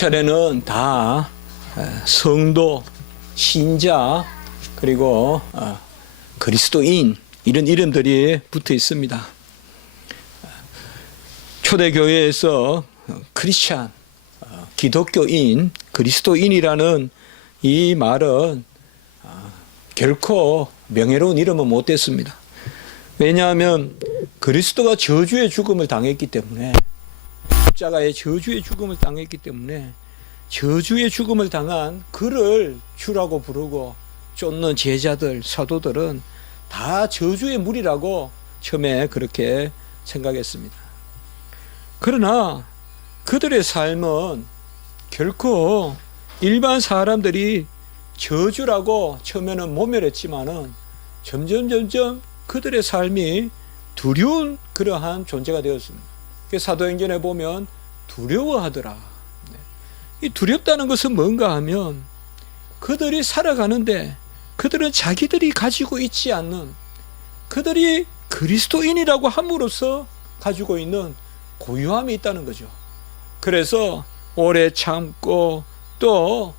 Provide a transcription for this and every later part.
사찰에는 다 성도, 신자, 그리고 그리스도인 이런 이름들이 붙어 있습니다. 초대교회에서 크리스찬, 기독교인, 그리스도인이라는 이 말은 결코 명예로운 이름은 못 됐습니다. 왜냐하면 그리스도가 저주의 죽음을 당했기 때문에, 십자가의 저주의 죽음을 당했기 때문에 저주의 죽음을 당한 그를 주라고 부르고 쫓는 제자들, 사도들은 다 저주의 무리라고 처음에 그렇게 생각했습니다. 그러나 그들의 삶은 결코 일반 사람들이 저주라고 처음에는 모멸했지만은 점점 그들의 삶이 두려운 그러한 존재가 되었습니다. 사도행전에 보면 두려워하더라. 이 두렵다는 것은 뭔가 하면 그들이 살아가는데 그들은 자기들이 가지고 있지 않는, 그들이 그리스도인이라고 함으로써 가지고 있는 고유함이 있다는 거죠. 그래서 오래 참고 또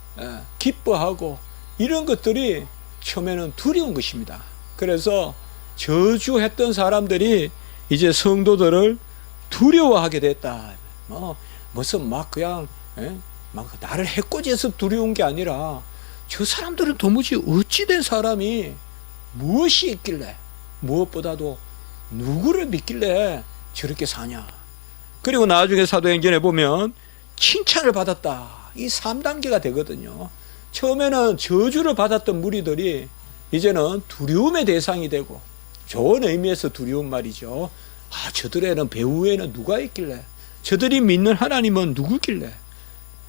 기뻐하고 이런 것들이 처음에는 두려운 것입니다. 그래서 저주했던 사람들이 이제 성도들을 두려워하게 됐다. 무슨 막 그냥 막 나를 해코지해서 두려운 게 아니라 저 사람들은 도무지 어찌된 사람이 무엇이 있길래, 무엇보다도 누구를 믿길래 저렇게 사냐. 그리고 나중에 사도행전에 보면 칭찬을 받았다. 이 3단계가 되거든요. 처음에는 저주를 받았던 무리들이 이제는 두려움의 대상이 되고, 좋은 의미에서 두려운 말이죠. 저들에는 배후에는 누가 있길래, 저들이 믿는 하나님은 누구길래,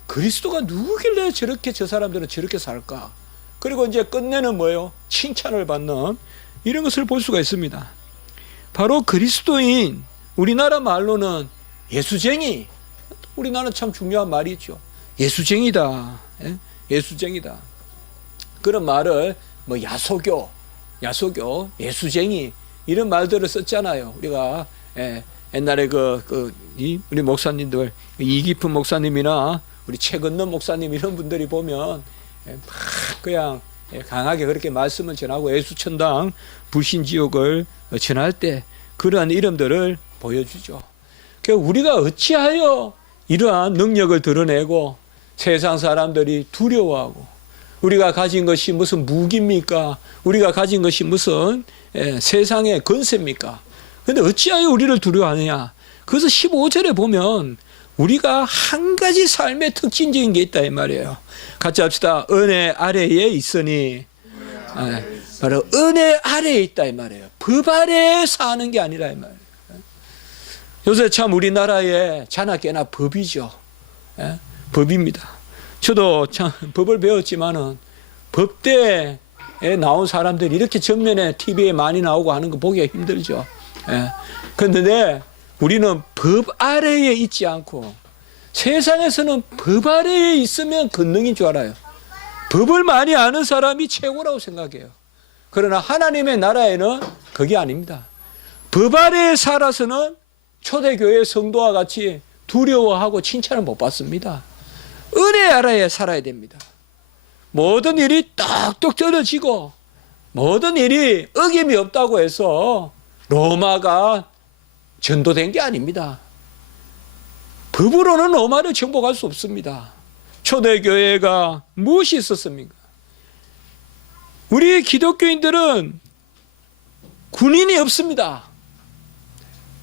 그리스도가 누구길래 저렇게 저 사람들은 저렇게 살까. 그리고 이제 끝내는 뭐예요? 칭찬을 받는 이런 것을 볼 수가 있습니다. 바로 그리스도인, 우리나라 말로는 예수쟁이. 우리나라는 참 중요한 말이 있죠. 예수쟁이다. 예수쟁이다. 그런 말을 야소교, 예수쟁이 이런 말들을 썼잖아요. 우리가 옛날에 우리 목사님들, 이기품 목사님이나 우리 최건넌 목사님 이런 분들이 보면 막 그냥 강하게 그렇게 말씀을 전하고 예수천당 불신지옥을 전할 때 그러한 이름들을 보여주죠. 그러니까 우리가 어찌하여 이러한 능력을 드러내고 세상 사람들이 두려워하고, 우리가 가진 것이 무슨 무기입니까? 우리가 가진 것이 무슨 세상의 권세입니까? 근데 어찌하여 우리를 두려워하느냐? 그래서 15절에 보면 우리가 한 가지 삶의 특징적인 게 있다 이 말이에요. 같이 합시다. 은혜 아래에 있으니. 바로 은혜 아래에 있다 이 말이에요. 법 아래에 사는 게 아니라 이 말이에요. 요새 참 우리나라의 자나깨나 법이죠. 법입니다. 저도 참 법을 배웠지만은 법대에 나온 사람들이 이렇게 전면에 TV에 많이 나오고 하는 거 보기가 힘들죠. 그런데 우리는 법 아래에 있지 않고, 세상에서는 법 아래에 있으면 권능인 줄 알아요. 법을 많이 아는 사람이 최고라고 생각해요. 그러나 하나님의 나라에는 그게 아닙니다. 법 아래에 살아서는 초대교회 성도와 같이 두려워하고 칭찬을 못 받습니다. 은혜 아래에 살아야 됩니다. 모든 일이 똑똑 떨어지고 모든 일이 어김이 없다고 해서 로마가 전도된 게 아닙니다. 법으로는 로마를 정복할 수 없습니다. 초대교회가 무엇이 있었습니까? 우리 기독교인들은 군인이 없습니다.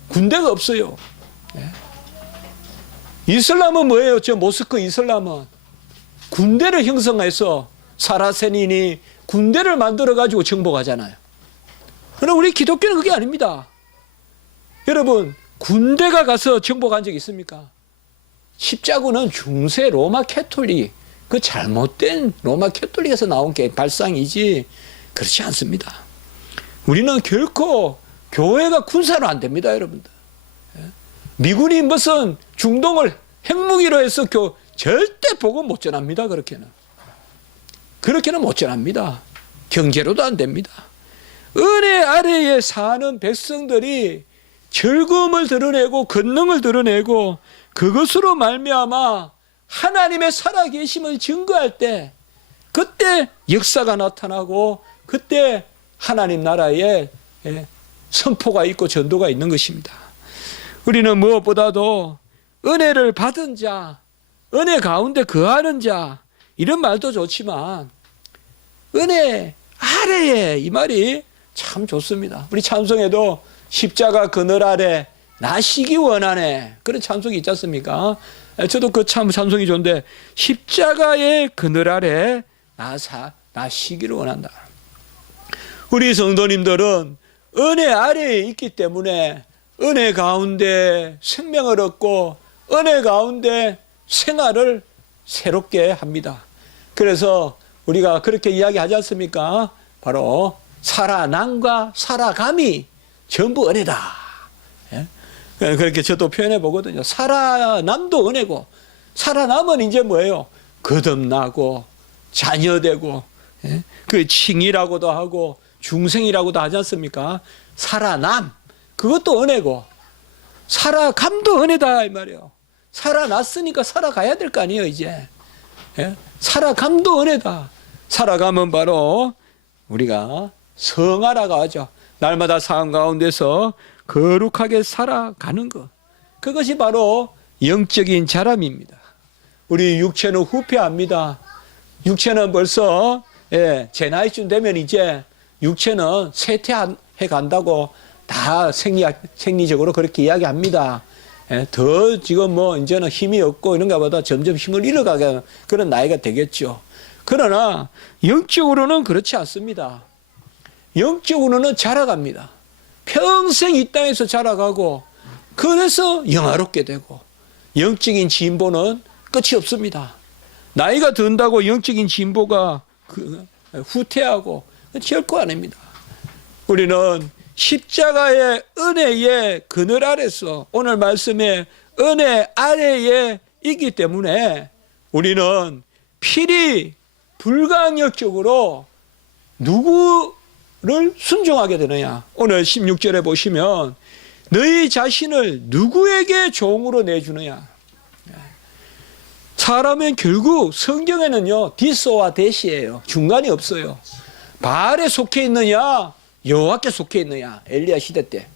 군대가 없어요. 이슬람은 뭐예요? 저 모스크 이슬람은 군대를 형성해서 사라세닌이 군대를 만들어가지고 정복하잖아요. 그러나 우리 기독교는 그게 아닙니다. 여러분, 군대가 가서 정복한 적 있습니까? 십자군은 중세 로마 캐톨릭, 그 잘못된 로마 캐톨릭에서 나온 게 발상이지 그렇지 않습니다. 우리는 결코 교회가 군사로 안 됩니다, 여러분들. 미군이 무슨 중동을 핵무기로 해서 절대 복음 못 전합니다, 그렇게는. 그렇게는 못 전합니다. 경제로도 안 됩니다. 은혜 아래에 사는 백성들이 즐거움을 드러내고 권능을 드러내고 그것으로 말미암아 하나님의 살아계심을 증거할 때 그때 역사가 나타나고 그때 하나님 나라에 선포가 있고 전도가 있는 것입니다. 우리는 무엇보다도 은혜를 받은 자, 은혜 가운데 거하는 자, 이런 말도 좋지만 은혜 아래에, 이 말이 참 좋습니다. 우리 찬송에도 십자가 그늘 아래 나시기 원하네, 그런 찬송이 있지 않습니까? 저도 그 참 찬송이 좋은데, 십자가의 그늘 아래 나시기를 원한다. 우리 성도님들은 은혜 아래에 있기 때문에 은혜 가운데 생명을 얻고 은혜 가운데 생활을 새롭게 합니다. 그래서 우리가 그렇게 이야기하지 않습니까? 바로 살아남과 살아감이 전부 은혜다. 그렇게 저도 표현해 보거든요. 살아남도 은혜고, 살아남은 이제 뭐예요? 거듭나고 자녀되고, 그 칭이라고도 하고 중생이라고도 하지 않습니까? 살아남, 그것도 은혜고, 살아감도 은혜다, 이 말이에요. 살아났으니까 살아가야 될 거 아니에요, 이제. 살아감도 은혜다. 살아감은 바로 우리가 성하라고 하죠. 날마다 삶 가운데서 거룩하게 살아가는 것. 그것이 바로 영적인 자람입니다. 우리 육체는 후퇴합니다. 육체는 벌써 제 나이쯤 되면 이제 육체는 쇠퇴해 간다고 다 생리적으로 그렇게 이야기합니다. 더 지금 뭐 이제는 힘이 없고 이런가 보다 점점 힘을 잃어가게 그런 나이가 되겠죠. 그러나 영적으로는 그렇지 않습니다. 영적으로는 자라갑니다. 평생 이 땅에서 자라가고, 그래서 영화롭게 되고, 영적인 진보는 끝이 없습니다. 나이가 든다고 영적인 진보가 후퇴하고 결코 아닙니다. 우리는 십자가의 은혜의 그늘 아래서, 오늘 말씀에 은혜 아래에 있기 때문에 우리는 필히 불가항력적으로 누구를 순종하게 되느냐. 오늘 16절에 보시면 너희 자신을 누구에게 종으로 내주느냐. 사람은 결국 성경에는요, 디스와 대시예요. 중간이 없어요. 바알에 속해 있느냐, 여호와께 속해 있느냐. 엘리야 시대 때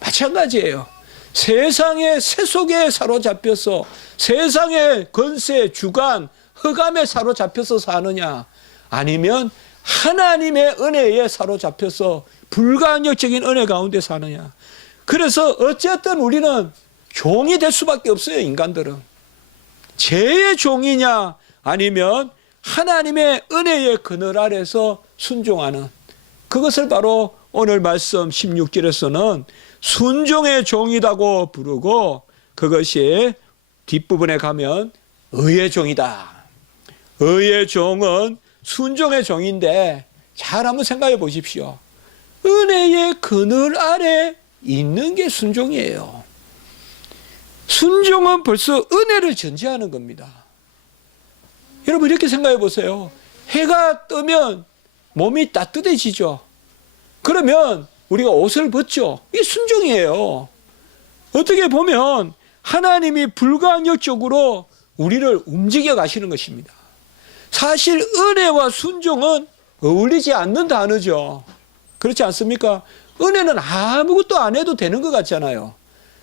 마찬가지예요. 세상의 세속에 사로잡혀서, 세상의 권세, 주관, 흑암에 사로잡혀서 사느냐, 아니면 하나님의 은혜에 사로잡혀서 불가항력적인 은혜 가운데 사느냐. 그래서 어쨌든 우리는 종이 될 수밖에 없어요. 인간들은 죄의 종이냐, 아니면 하나님의 은혜의 그늘 아래서 순종하는, 그것을 바로 오늘 말씀 16절에서는 순종의 종이라고 부르고, 그것이 뒷부분에 가면 의의 종이다. 의의 종은 순종의 종인데, 잘 한번 생각해 보십시오. 은혜의 그늘 아래 있는 게 순종이에요. 순종은 벌써 은혜를 전제하는 겁니다. 여러분 이렇게 생각해 보세요. 해가 뜨면 몸이 따뜻해지죠. 그러면 우리가 옷을 벗죠. 이게 순종이에요. 어떻게 보면 하나님이 불가항력적으로 우리를 움직여 가시는 것입니다. 사실 은혜와 순종은 어울리지 않는 단어죠. 그렇지 않습니까? 은혜는 아무것도 안 해도 되는 것 같잖아요.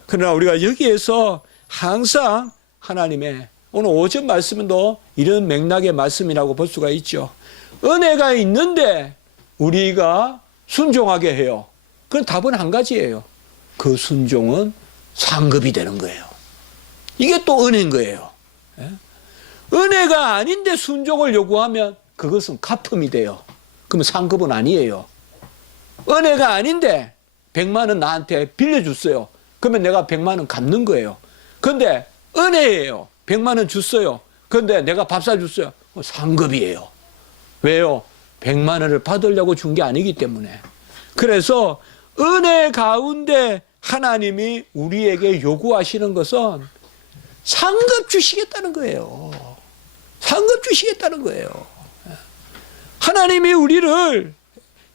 그러나 우리가 여기에서 항상 하나님의, 오늘 오전 말씀도 이런 맥락의 말씀이라고 볼 수가 있죠. 은혜가 있는데 우리가 순종하게 해요. 그건 답은 한 가지예요. 그 순종은 상급이 되는 거예요. 이게 또 은혜인 거예요. 은혜가 아닌데 순종을 요구하면 그것은 갚음이 돼요. 그러면 상급은 아니에요. 은혜가 아닌데 100만 원 나한테 빌려줬어요. 그러면 내가 100만 원 갚는 거예요. 그런데 은혜예요. 100만 원 줬어요. 그런데 내가 밥 사줬어요. 상급이에요. 왜요? 100만 원을 받으려고 준 게 아니기 때문에. 그래서 은혜 가운데 하나님이 우리에게 요구하시는 것은 상급 주시겠다는 거예요. 상급 주시겠다는 거예요. 하나님이 우리를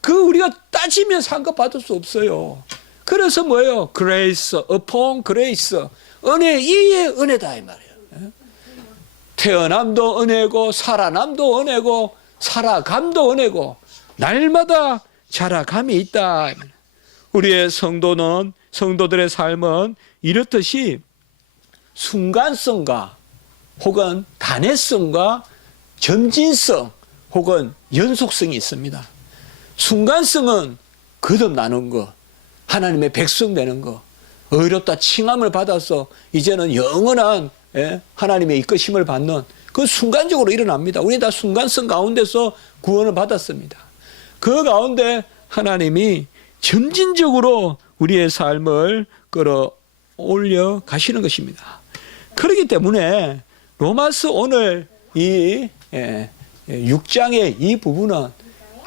우리가 따지면 상급 받을 수 없어요. 그래서 뭐예요? grace upon grace. 은혜 위에 은혜다 이 말이에요. 태어남도 은혜고 살아남도 은혜고 살아감도 은혜고 날마다 자라감이 있다. 우리의 성도들의 삶은 이렇듯이 순간성과 혹은 단회성과 점진성 혹은 연속성이 있습니다. 순간성은 거듭나는 거, 하나님의 백성 되는 거, 의롭다 칭함을 받아서 이제는 영원한 하나님의 이끄심을 받는 그 순간적으로 일어납니다. 우리 다 순간성 가운데서 구원을 받았습니다. 그 가운데 하나님이 점진적으로 우리의 삶을 끌어올려 가시는 것입니다. 그렇기 때문에 로마서 오늘 이 6장의 이 부분은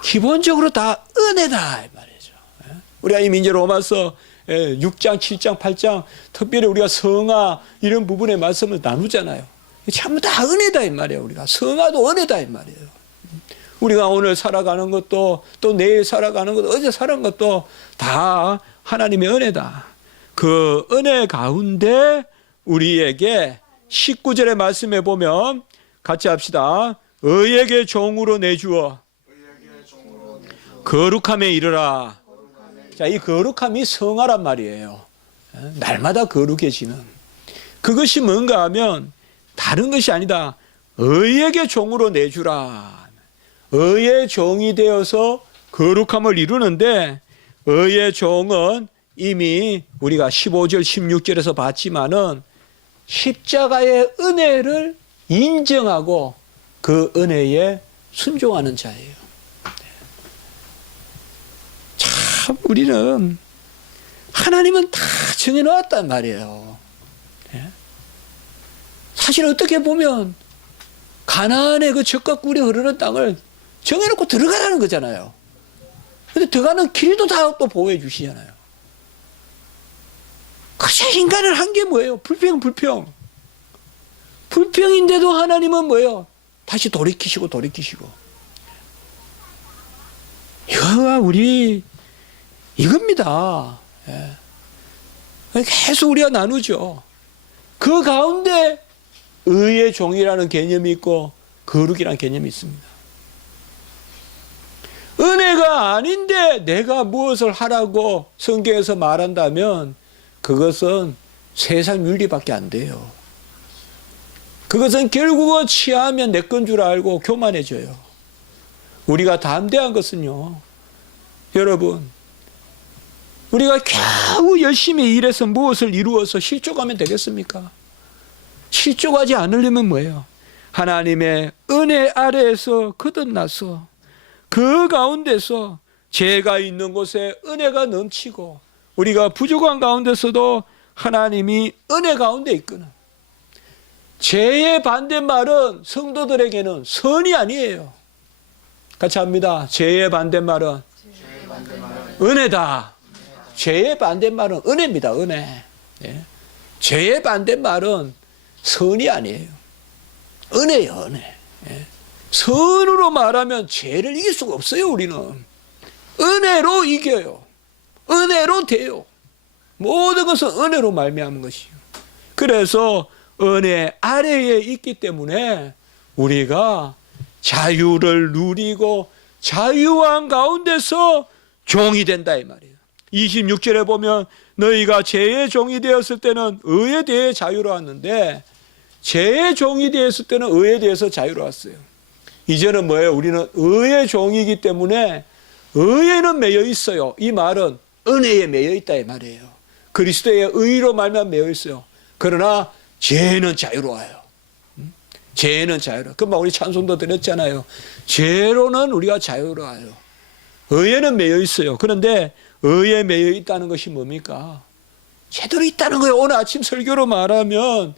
기본적으로 다 은혜다 이 말이죠. 우리가 이미 이제 로마서 6장, 7장, 8장 특별히 우리가 성화 이런 부분의 말씀을 나누잖아요. 전부 다 은혜다 이 말이에요. 우리가 성화도 은혜다 이 말이에요. 우리가 오늘 살아가는 것도 또 내일 살아가는 것도 어제 살아간 것도 다 하나님의 은혜다. 그 은혜 가운데 우리에게 19절의 말씀에 보면 같이 합시다. 의에게 종으로 내주어 거룩함에 이르라. 자, 이 거룩함이 성화란 말이에요. 날마다 거룩해지는. 그것이 뭔가 하면 다른 것이 아니다. 의에게 종으로 내주라. 의의 종이 되어서 거룩함을 이루는데 의의 종은 이미 우리가 15절 16절에서 봤지만은 십자가의 은혜를 인정하고 그 은혜에 순종하는 자예요. 참 우리는 하나님은 다 정해놓았단 말이에요. 사실 어떻게 보면 가나안의 그 젖과 꿀이 흐르는 땅을 정해놓고 들어가라는 거잖아요. 근데 들어가는 길도 다 또 보호해 주시잖아요. 그저 인간을 한 게 뭐예요? 불평인데도 하나님은 뭐예요? 다시 돌이키시고. 이거가 우리 이겁니다. 계속 우리가 나누죠. 그 가운데 의의 종이라는 개념이 있고 거룩이라는 개념이 있습니다. 은혜가 아닌데 내가 무엇을 하라고 성경에서 말한다면 그것은 세상 윤리밖에 안 돼요. 그것은 결국은 취하면 내 건 줄 알고 교만해져요. 우리가 담대한 것은요, 여러분, 우리가 겨우 열심히 일해서 무엇을 이루어서 실족하면 되겠습니까? 실족하지 않으려면 뭐예요? 하나님의 은혜 아래에서 거듭나서 그 가운데서 죄가 있는 곳에 은혜가 넘치고 우리가 부족한 가운데서도 하나님이 은혜 가운데 있거든. 죄의 반대말은 성도들에게는 선이 아니에요. 같이 합니다. 죄의 반대말은 은혜다. 죄의 반대말은 은혜입니다. 은혜. 죄의 반대말은 선이 아니에요. 은혜예요. 은혜. 선으로 말하면 죄를 이길 수가 없어요. 우리는 은혜로 이겨요. 은혜로 돼요. 모든 것은 은혜로 말미암은 것이요. 그래서 은혜 아래에 있기 때문에 우리가 자유를 누리고 자유한 가운데서 종이 된다 이 말이에요. 26절에 보면 너희가 죄의 종이 되었을 때는 의에 대해 자유로웠는데 죄의 종이 되었을 때는 의에 대해서 자유로웠어요. 이제는 뭐예요? 우리는 의의 종이기 때문에 의에는 매여 있어요. 이 말은 은혜에 매여 있다 이 말이에요. 그리스도의 의로 말면 매여 있어요. 그러나 죄는 자유로워요. 죄는 자유로워요. 금방 우리 찬송도 드렸잖아요. 죄로는 우리가 자유로워요. 의에는 매여 있어요. 그런데 의에 매여 있다는 것이 뭡니까? 제대로 있다는 거예요. 오늘 아침 설교로 말하면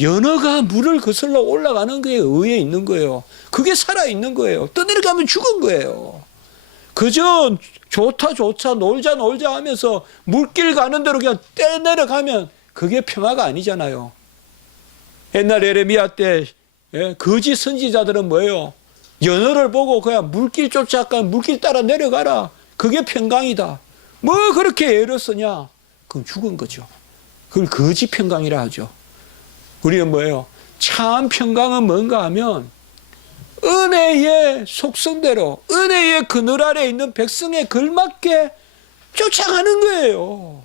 연어가 물을 거슬러 올라가는 게 의에 있는 거예요. 그게 살아있는 거예요. 떠내려가면 죽은 거예요. 그저 좋다 놀자 하면서 물길 가는 대로 그냥 떼내려가면 그게 평화가 아니잖아요. 옛날 에레미야 때 거짓 선지자들은 뭐예요? 연어를 보고 그냥 물길 쫓아가 물길 따라 내려가라. 그게 평강이다. 뭐 그렇게 애를 쓰냐? 그건 죽은 거죠. 그걸 거짓 평강이라 하죠. 우리는 뭐예요? 참 평강은 뭔가 하면 은혜의 속성대로 은혜의 그늘 아래 있는 백성에 걸맞게 쫓아가는 거예요.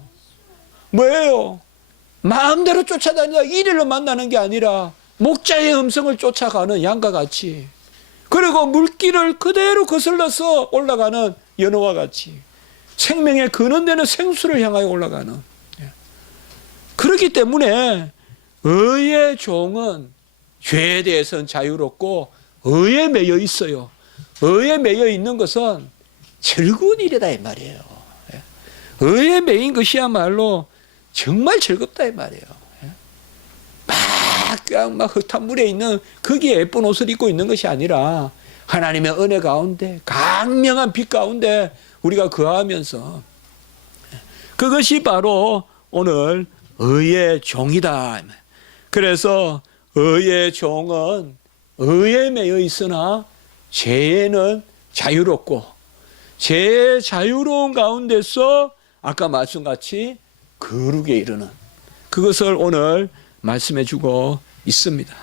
뭐예요? 마음대로 쫓아다니다 일일로 만나는 게 아니라 목자의 음성을 쫓아가는 양과 같이, 그리고 물길을 그대로 거슬러서 올라가는 연어와 같이 생명의 근원되는 생수를 향하여 올라가는. 그렇기 때문에 의의 종은 죄에 대해서는 자유롭고 의에 매여 있어요. 의에 매여 있는 것은 즐거운 일이다 이 말이에요. 의에 매인 것이야말로 정말 즐겁다 이 말이에요. 그냥 막 흙탕물에 있는 거기에 예쁜 옷을 입고 있는 것이 아니라 하나님의 은혜 가운데 강명한 빛 가운데 우리가 거하면서, 그것이 바로 오늘 의의 종이다. 그래서 의의 종은 의에 매여 있으나 죄에는 자유롭고, 죄의 자유로운 가운데서 아까 말씀같이 거룩에 이르는, 그것을 오늘 말씀해 주고 있습니다.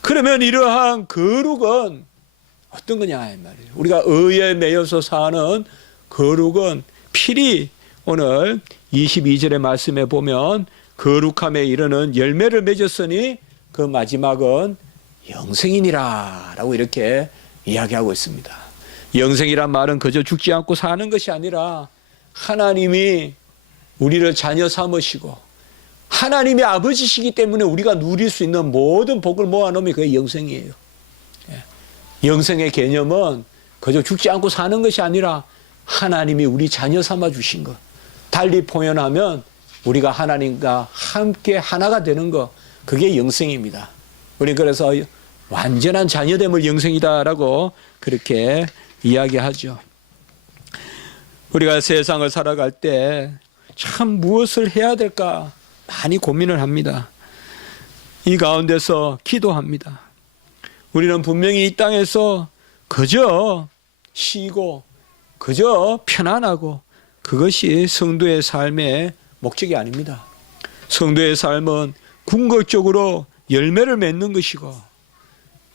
그러면 이러한 거룩은 어떤 거냐 이 말이에요. 우리가 의에 매여서 사는 거룩은 필히 오늘 22절의 말씀에 보면 거룩함에 이르는 열매를 맺었으니 그 마지막은 영생이니라 라고 이렇게 이야기하고 있습니다. 영생이란 말은 그저 죽지 않고 사는 것이 아니라 하나님이 우리를 자녀 삼으시고 하나님의 아버지시기 때문에 우리가 누릴 수 있는 모든 복을 모아놓으면 그게 영생이에요. 영생의 개념은 그저 죽지 않고 사는 것이 아니라 하나님이 우리 자녀 삼아 주신 것, 달리 표현하면 우리가 하나님과 함께 하나가 되는 것, 그게 영생입니다. 우리 그래서 완전한 자녀됨을 영생이다라고 그렇게 이야기하죠. 우리가 세상을 살아갈 때 참 무엇을 해야 될까 많이 고민을 합니다. 이 가운데서 기도합니다. 우리는 분명히 이 땅에서 그저 쉬고 그저 편안하고 그것이 성도의 삶의 목적이 아닙니다. 성도의 삶은 궁극적으로 열매를 맺는 것이고,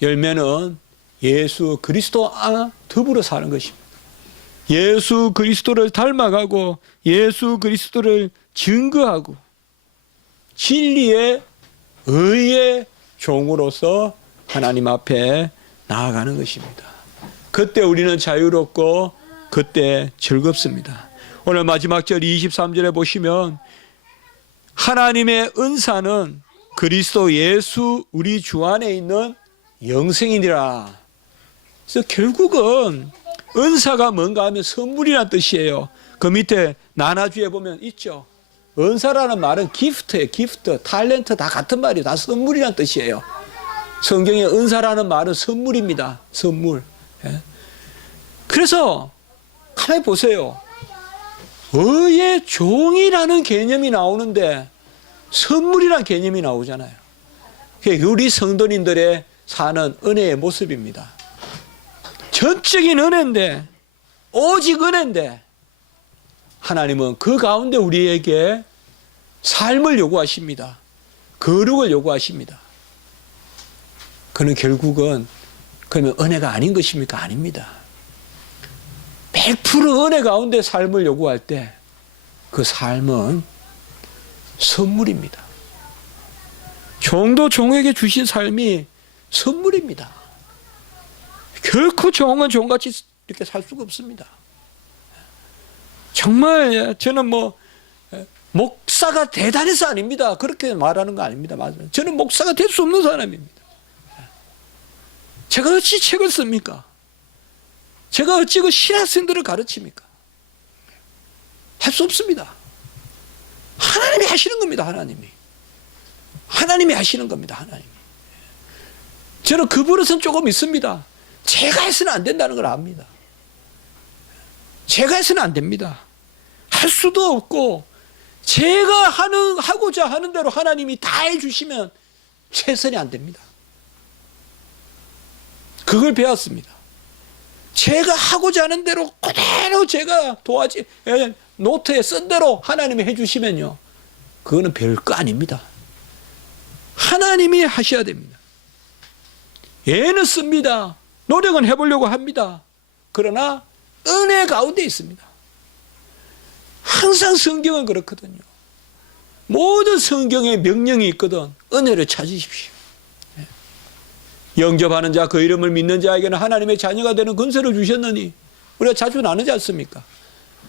열매는 예수 그리스도와 더불어 사는 것입니다. 예수 그리스도를 닮아가고 예수 그리스도를 증거하고 진리의 의의 종으로서 하나님 앞에 나아가는 것입니다. 그때 우리는 자유롭고 그때 즐겁습니다. 오늘 마지막 절 23절에 보시면 하나님의 은사는 그리스도 예수 우리 주 안에 있는 영생이니라. 그래서 결국은 은사가 뭔가 하면 선물이란 뜻이에요. 그 밑에 나나주에 보면 있죠. 은사라는 말은 기프트예요. 기프트, 탤런트 다 같은 말이에요. 다 선물이란 뜻이에요. 성경에 은사라는 말은 선물입니다. 선물. 그래서 가만히 보세요. 의의 종이라는 개념이 나오는데 선물이라는 개념이 나오잖아요. 그게 우리 성도님들의 사는 은혜의 모습입니다. 전적인 은혜인데, 오직 은혜인데 하나님은 그 가운데 우리에게 삶을 요구하십니다. 거룩을 요구하십니다. 그는 결국은 그러면 은혜가 아닌 것입니까? 아닙니다. 100% 은혜 가운데 삶을 요구할 때 그 삶은 선물입니다. 종도 종에게 주신 삶이 선물입니다. 결코 종은 종같이 이렇게 살 수가 없습니다. 정말 저는 목사가 대단해서 아닙니다. 그렇게 말하는 거 아닙니다. 맞아요. 저는 목사가 될 수 없는 사람입니다. 제가 어찌 책을 씁니까? 제가 어찌 그 신학생들을 가르칩니까? 할 수 없습니다. 하나님이 하시는 겁니다. 하나님이 하시는 겁니다. 하나님이. 저는 그 버릇은 조금 있습니다. 제가 해서는 안 된다는 걸 압니다. 제가 해서는 안 됩니다. 할 수도 없고, 제가 하고자 하는 대로 하나님이 다 해주시면 최선이 안 됩니다. 그걸 배웠습니다. 제가 하고자 하는 대로 그대로 제가 노트에 쓴 대로 하나님이 해주시면요, 그거는 별거 아닙니다. 하나님이 하셔야 됩니다. 애는 씁니다. 노력은 해보려고 합니다. 그러나 은혜 가운데 있습니다. 항상 성경은 그렇거든요. 모든 성경에 명령이 있거든. 은혜를 찾으십시오. 영접하는 자, 그 이름을 믿는 자에게는 하나님의 자녀가 되는 권세를 주셨느니, 우리가 자주 나누지 않습니까?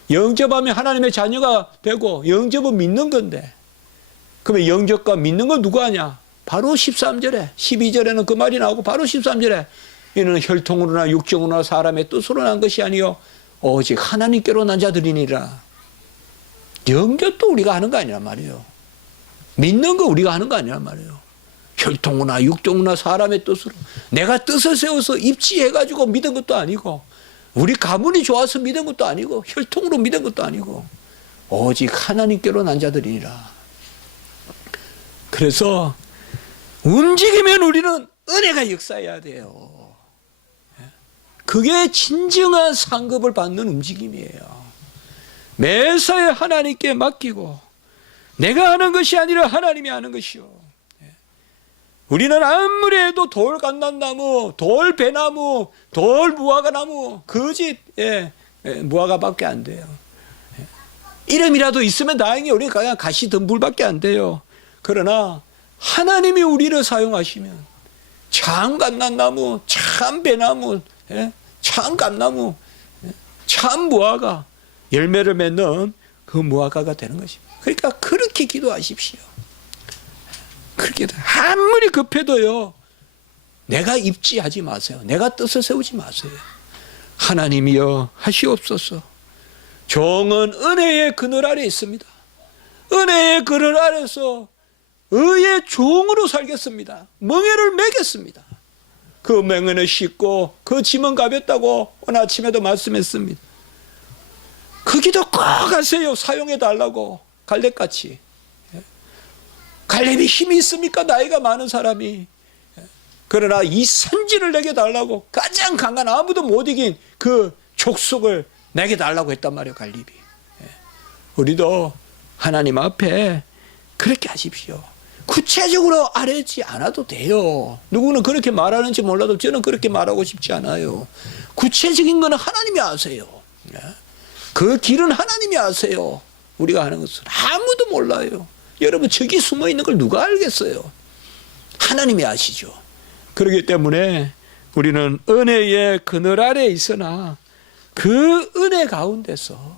영접하면 하나님의 자녀가 되고, 영접은 믿는 건데, 그러면 영접과 믿는 건 누가 하냐? 바로 13절에, 12절에는 그 말이 나오고, 바로 13절에 이는 혈통으로나 육정으로나 사람의 뜻으로 난 것이 아니요 오직 하나님께로 난 자들이니라. 영접도 우리가 하는 거 아니란 말이에요. 믿는 거 우리가 하는 거 아니란 말이에요. 혈통으로나 육정으로나 사람의 뜻으로, 내가 뜻을 세워서 입지해가지고 믿은 것도 아니고, 우리 가문이 좋아서 믿은 것도 아니고, 혈통으로 믿은 것도 아니고, 오직 하나님께로 난 자들이니라. 그래서 움직이면 우리는 은혜가 역사해야 돼요. 그게 진정한 상급을 받는 움직임이에요. 매사에 하나님께 맡기고, 내가 하는 것이 아니라 하나님이 하는 것이요. 우리는 아무리 해도 돌 감람나무, 돌 배나무, 돌 무화과나무, 거짓 무화과밖에 안 돼요. 이름이라도 있으면 다행히 우리가 그냥 가시 덤불밖에 안 돼요. 그러나 하나님이 우리를 사용하시면 참 감람나무, 참 배나무, 참 감나무, 참 무화과, 열매를 맺는 그 무화과가 되는 것입니다. 그러니까 그렇게 기도하십시오. 그렇게 아무리 급해도요, 내가 입지하지 마세요. 내가 뜻을 세우지 마세요. 하나님이여 하시옵소서. 종은 은혜의 그늘 아래 있습니다. 은혜의 그늘 아래서 의의 종으로 살겠습니다. 멍에를 매겠습니다. 그 멍에는 쉽고 그 짐은 가볍다고 오늘 아침에도 말씀했습니다. 그 기도 꼭 하세요. 사용해 달라고. 갈렙같이. 갈렙이 힘이 있습니까? 나이가 많은 사람이. 그러나 이 선지를 내게 달라고, 가장 강한 아무도 못 이긴 그 족속을 내게 달라고 했단 말이에요. 갈렙이. 우리도 하나님 앞에 그렇게 하십시오. 구체적으로 아뢰지 않아도 돼요. 누구는 그렇게 말하는지 몰라도 저는 그렇게 말하고 싶지 않아요. 구체적인 거는 하나님이 아세요. 그 길은 하나님이 아세요. 우리가 하는 것은 아무도 몰라요. 여러분, 저기 숨어 있는 걸 누가 알겠어요? 하나님이 아시죠. 그렇기 때문에 우리는 은혜의 그늘 아래에 있으나 그 은혜 가운데서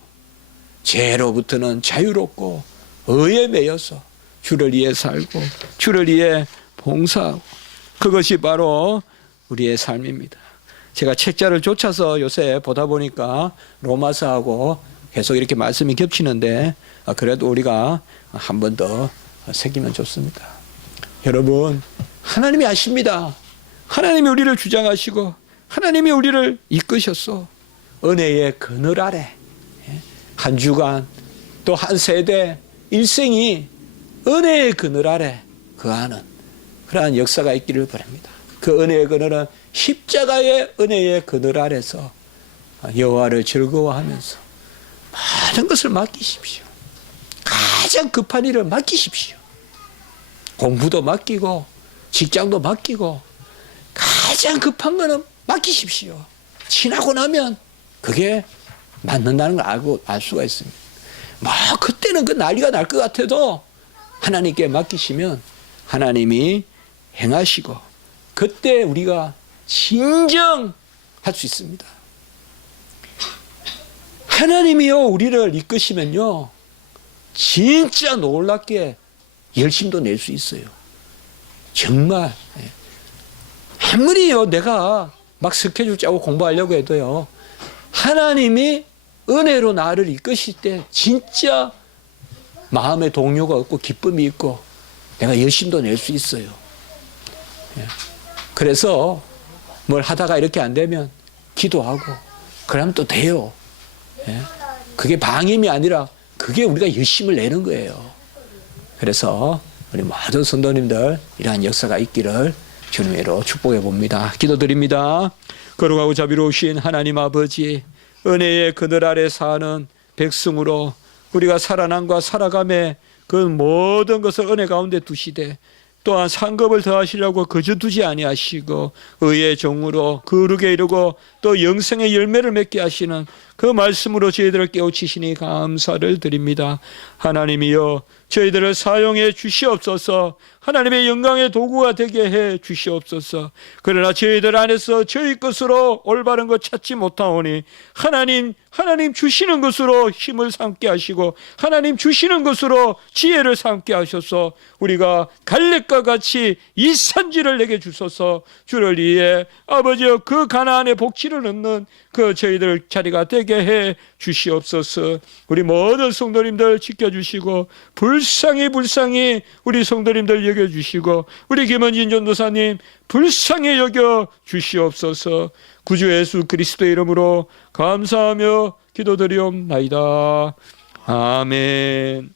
죄로부터는 자유롭고 의에 매여서 주를 위해 살고 주를 위해 봉사하고, 그것이 바로 우리의 삶입니다. 제가 책자를 쫓아서 요새 보다 보니까 로마서하고 계속 이렇게 말씀이 겹치는데, 그래도 우리가 한 번 더 새기면 좋습니다. 여러분, 하나님이 아십니다. 하나님이 우리를 주장하시고 하나님이 우리를 이끄셨어. 은혜의 그늘 아래 한 주간, 또 한 세대, 일생이 은혜의 그늘 아래 거하는 그러한 역사가 있기를 바랍니다. 그 은혜의 그늘은 십자가의 은혜의 그늘 아래서 여호와를 즐거워하면서 모든 것을 맡기십시오. 가장 급한 일을 맡기십시오. 공부도 맡기고 직장도 맡기고 가장 급한 거는 맡기십시오. 지나고 나면 그게 맞는다는 걸 알 수가 있습니다. 뭐 그때는 그 난리가 날 것 같아도 하나님께 맡기시면 하나님이 행하시고, 그때 우리가 진정할 수 있습니다. 하나님이요 우리를 이끄시면요 진짜 놀랍게 열심도 낼 수 있어요. 정말. 아무리요 내가 막 스케줄 짜고 공부하려고 해도요, 하나님이 은혜로 나를 이끄실 때 진짜 마음의 동요가 없고 기쁨이 있고 내가 열심도 낼 수 있어요. 그래서 뭘 하다가 이렇게 안 되면 기도하고 그러면 또 돼요. 그게 방임이 아니라 그게 우리가 열심을 내는 거예요. 그래서 우리 모든 성도님들 이러한 역사가 있기를 주님으로 축복해 봅니다. 기도드립니다. 거룩하고 자비로우신 하나님 아버지, 은혜의 그늘 아래 사는 백성으로 우리가 살아남과 살아감에 그 모든 것을 은혜 가운데 두시되 또한 상급을 더하시려고 거저 두지 아니하시고 의의 종으로 거룩에 이르고 또 영생의 열매를 맺게 하시는 그 말씀으로 저희들을 깨우치시니 감사를 드립니다. 하나님이여 저희들을 사용해 주시옵소서. 하나님의 영광의 도구가 되게 해 주시옵소서. 그러나 저희들 안에서 저희 것으로 올바른 것 찾지 못하오니 하나님 주시는 것으로 힘을 삼게 하시고 하나님 주시는 것으로 지혜를 삼게 하셔서 우리가 갈렙과 같이 이 산지를 내게 주소서. 주를 위해 아버지여 그 가나안의 복지를 얻는 그 저희들 자리가 되게 해 주시옵소서. 우리 모든 성도님들 지켜주시고 불쌍히 우리 성도님들 여겨주시고 우리 김원진 전도사님 불쌍히 여겨 주시옵소서. 구주 예수 그리스도의 이름으로 감사하며 기도드리옵나이다. 아멘.